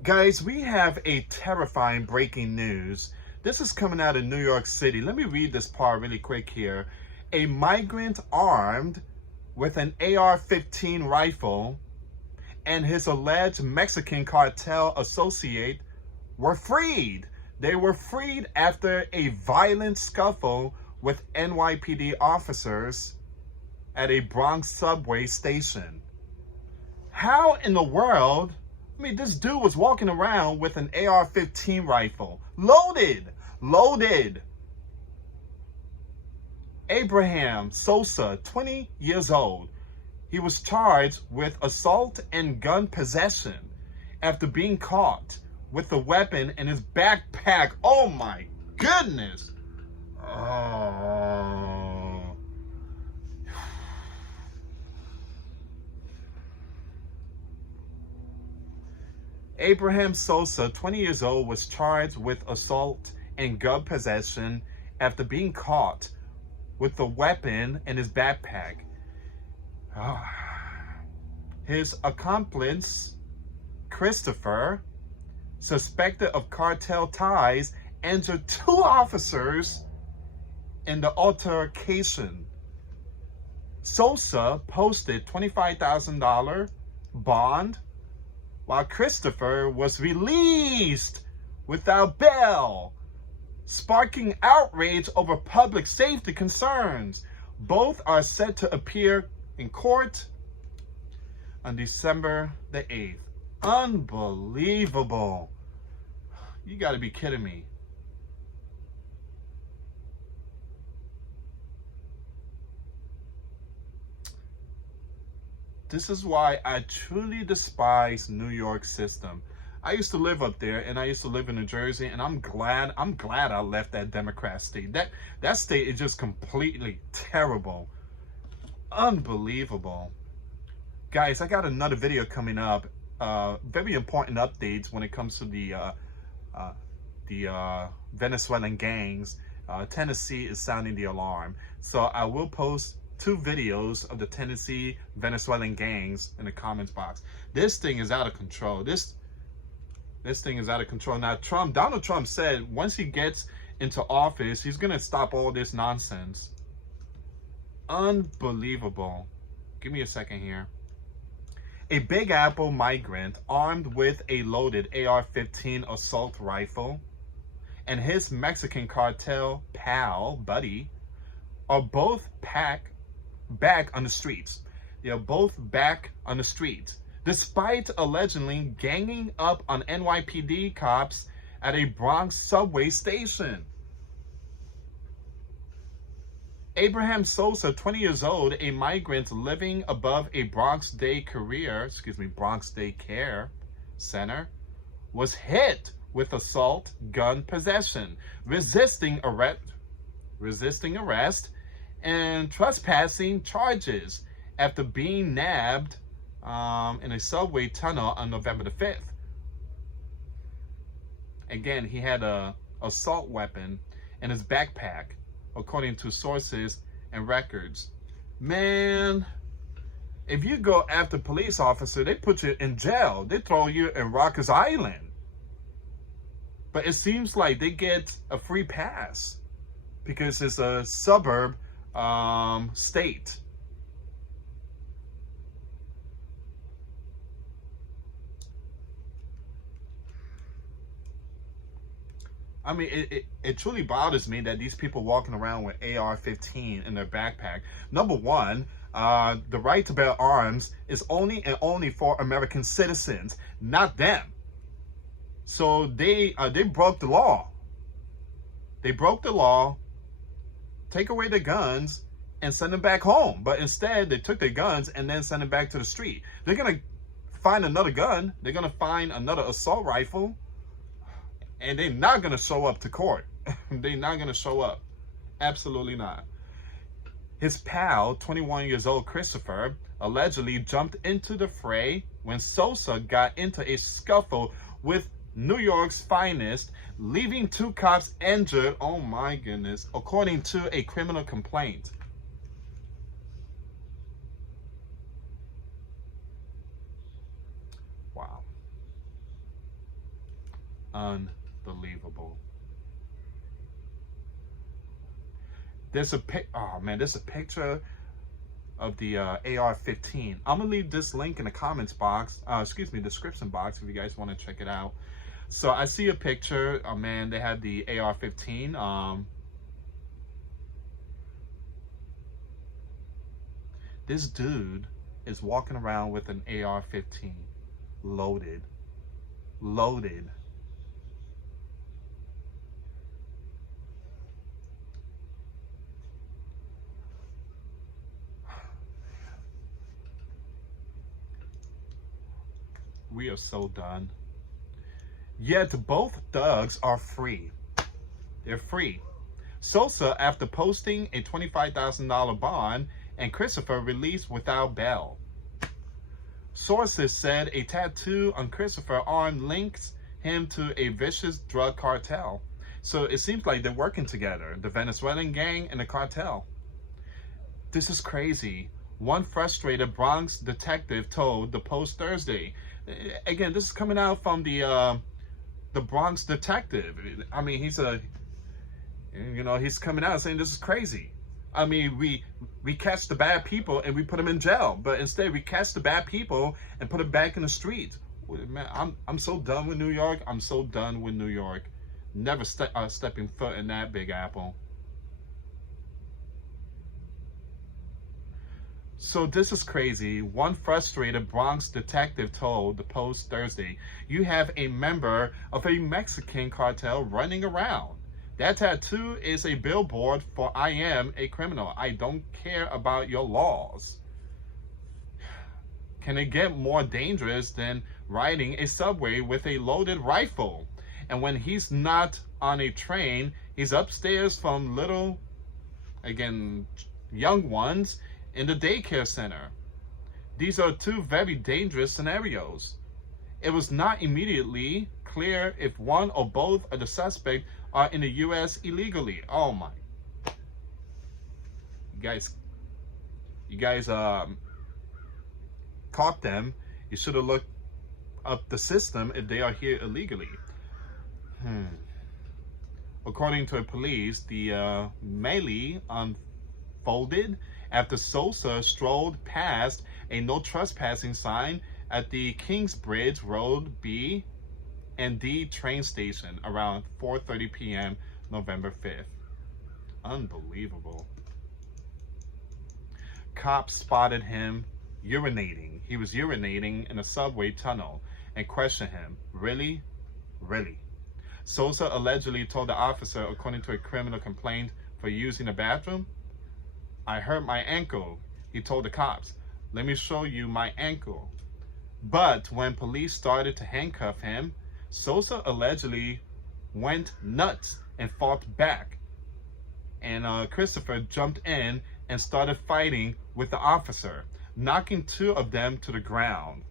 Guys, we have a terrifying breaking news. This is coming out of New York City. Let me read this part really quick here. A migrant armed with an AR-15 rifle and his alleged Mexican cartel associate were freed. They were freed after a violent scuffle with NYPD officers at a Bronx subway station. How in the world? I mean, this dude was walking around with an AR-15 rifle, loaded. Abraham Sosa, 20 years old. He was charged with assault and gun possession after being caught with the weapon in his backpack. Oh my goodness. Oh. Abraham Sosa, 20 years old, was charged with assault and gun possession after being caught with the weapon in his backpack. His accomplice, Christopher, suspected of cartel ties, injured 2 officers in the altercation. Sosa posted $25,000 bond, while Christopher was released without bail, sparking outrage over public safety concerns. Both are set to appear in court on December the 8th. Unbelievable. You got to be kidding me. This is why I truly despise New York system. I used to live up there, and I used to live in New Jersey, and I'm glad I left that Democrat state. That state is just completely terrible. Unbelievable. Guys, I got another video coming up. Very important updates when it comes to the Venezuelan gangs. Tennessee is sounding the alarm. So I will post 2 videos of the Tennessee Venezuelan gangs in the comments box. This thing is out of control. This thing is out of control. Now, Donald Trump said once he gets into office, he's going to stop all this nonsense. Unbelievable. Give me a second here. A Big Apple migrant armed with a loaded AR-15 assault rifle and his Mexican cartel pal, buddy, are both back on the streets. They are both back on the streets, despite allegedly ganging up on NYPD cops at a Bronx subway station. Abraham Sosa, 20 years old, a migrant living above a Bronx Day Care Center, was hit with assault, gun possession, resisting arrest, and trespassing charges after being nabbed in a subway tunnel on November the 5th. Again, he had an assault weapon in his backpack, according to sources and records. Man, if you go after police officer, they put you in jail. They throw you in Rikers Island. But it seems like they get a free pass because it's a suburb state. I mean, it truly bothers me that these people walking around with AR-15 in their backpack. Number one, the right to bear arms is only and only for American citizens, not them. So they broke the law. They broke the law, take away their guns, and send them back home. But instead, they took their guns and then sent them back to the street. They're going to find another gun. They're going to find another assault rifle. And they're not going to show up to court. They're not going to show up. Absolutely not. His pal, 21 years old Christopher, allegedly jumped into the fray when Sosa got into a scuffle with New York's finest, leaving 2 cops injured. Oh my goodness, according to a criminal complaint. Wow. Unbelievable. There's a picture of the AR-15. I'm gonna leave this link in the comments box, description box if you guys want to check it out. So I see a picture, man, they had the AR-15. This dude is walking around with an AR-15, loaded. We are so done. Yet both thugs are free. They're free. Sosa, after posting a $25,000 bond, and Christopher released without bail. Sources said a tattoo on Christopher's arm links him to a vicious drug cartel. So it seems like they're working together, the Venezuelan gang and the cartel. This is crazy. One frustrated Bronx detective told the Post Thursday. Again, this is coming out from the Bronx detective. I mean, he's coming out saying this is crazy. I mean, we catch the bad people and we put them in jail, but instead we catch the bad people and put them back in the streets. Man, I'm so done with New York. I'm so done with New York. Never stepping foot in that Big Apple. So this is crazy. One frustrated Bronx detective told the Post Thursday, "You have a member of a Mexican cartel running around. That tattoo is a billboard for 'I am a criminal. I don't care about your laws.'" Can it get more dangerous than riding a subway with a loaded rifle? And when he's not on a train, he's upstairs from young ones in the daycare center. These are two very dangerous scenarios. It was not immediately clear if one or both of the suspects are in the US illegally. Oh my. You guys caught them. You should have looked up the system if they are here illegally. According to the police, the melee unfolded after Sosa strolled past a no trespassing sign at the Kingsbridge Road B and D train station around 4:30 p.m. November 5th. Unbelievable. Cops spotted him urinating. He was urinating in a subway tunnel and questioned him. Really? Sosa allegedly told the officer, according to a criminal complaint, for using the bathroom, "I hurt my ankle," he told the cops. "Let me show you my ankle." But when police started to handcuff him, Sosa allegedly went nuts and fought back. And Christopher jumped in and started fighting with the officer, knocking two of them to the ground.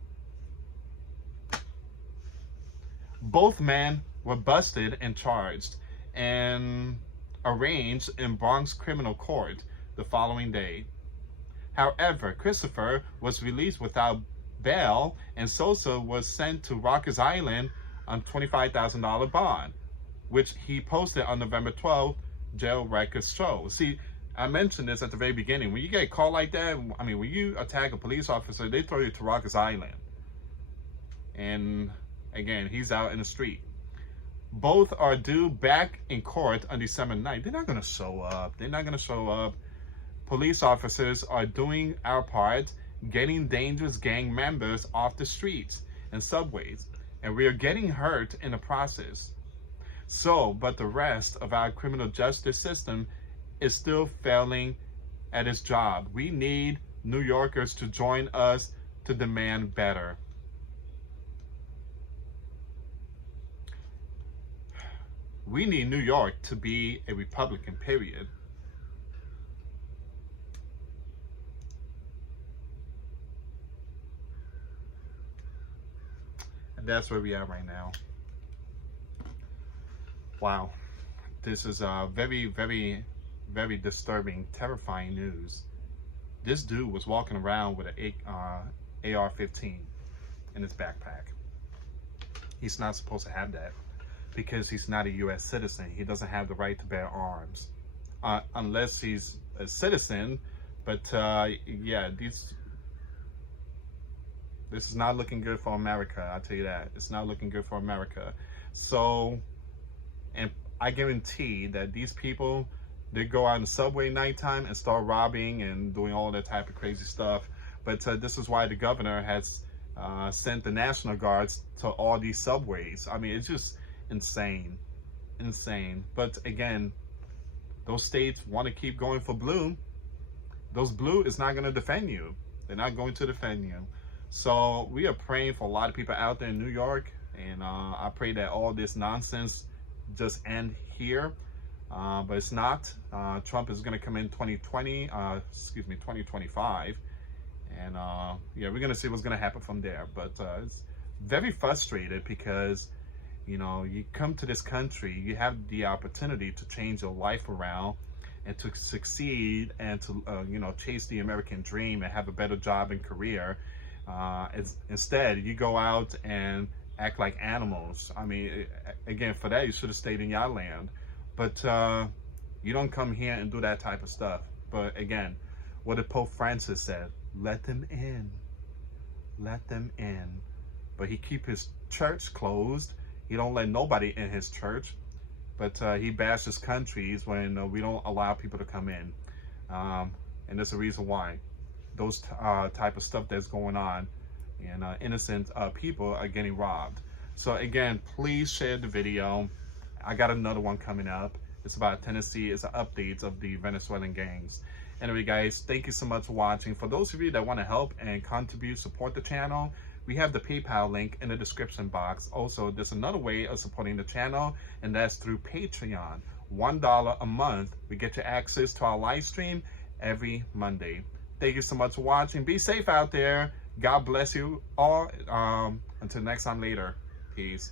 Both men were busted and charged and arraigned in Bronx criminal court the following day. However, Christopher was released without bail and Sosa was sent to Rikers Island on $25,000 bond, which he posted on November 12th, jail records show. See, I mentioned this at the very beginning. When you get caught like that, I mean, when you attack a police officer, they throw you to Rikers Island. And again, he's out in the street. Both are due back in court on December 9th. They're not going to show up. Police officers are doing our part, getting dangerous gang members off the streets and subways, and we are getting hurt in the process. But the rest of our criminal justice system is still failing at its job. We need New Yorkers to join us to demand better. We need New York to be a Republican, period. And that's where we are right now. Wow. This is very, very, very disturbing, terrifying news. This dude was walking around with an AR-15 in his backpack. He's not supposed to have that. because he's not a US citizen. He doesn't have the right to bear arms unless he's a citizen. But yeah, this is not looking good for America. I'll tell you that. It's not looking good for America. So, and I guarantee that these people, they go out in the subway nighttime and start robbing and doing all that type of crazy stuff. But this is why the governor has sent the National Guards to all these subways. I mean, it's just insane. But again, those states want to keep going for blue. Those blue is not going to defend you. They're not going to defend you. So we are praying for a lot of people out there in New York. And I pray that all this nonsense just end here. But it's not. Trump is going to come in 2025. And yeah, we're going to see what's going to happen from there. But it's very frustrated because, you know, you come to this country, you have the opportunity to change your life around and to succeed and to, you know, chase the American dream and have a better job and career. Instead, you go out and act like animals. I mean, again, for that, you should have stayed in your land. But you don't come here and do that type of stuff. But again, what did Pope Francis said? Let them in. Let them in. But he keep his church closed. He don't let nobody in his church. But he bashes countries when we don't allow people to come in. And there's a reason why. Those type of stuff that's going on, and innocent people are getting robbed. So again, please share the video. I got another one coming up. It's about Tennessee. It's an update of the Venezuelan gangs. Anyway, guys, thank you so much for watching. For those of you that want to help and contribute, support the channel, we have the PayPal link in the description box. Also, there's another way of supporting the channel, and that's through Patreon. $1 a month. We get you access to our live stream every Monday. Thank you so much for watching. Be safe out there. God bless you all. Until next time later. Peace.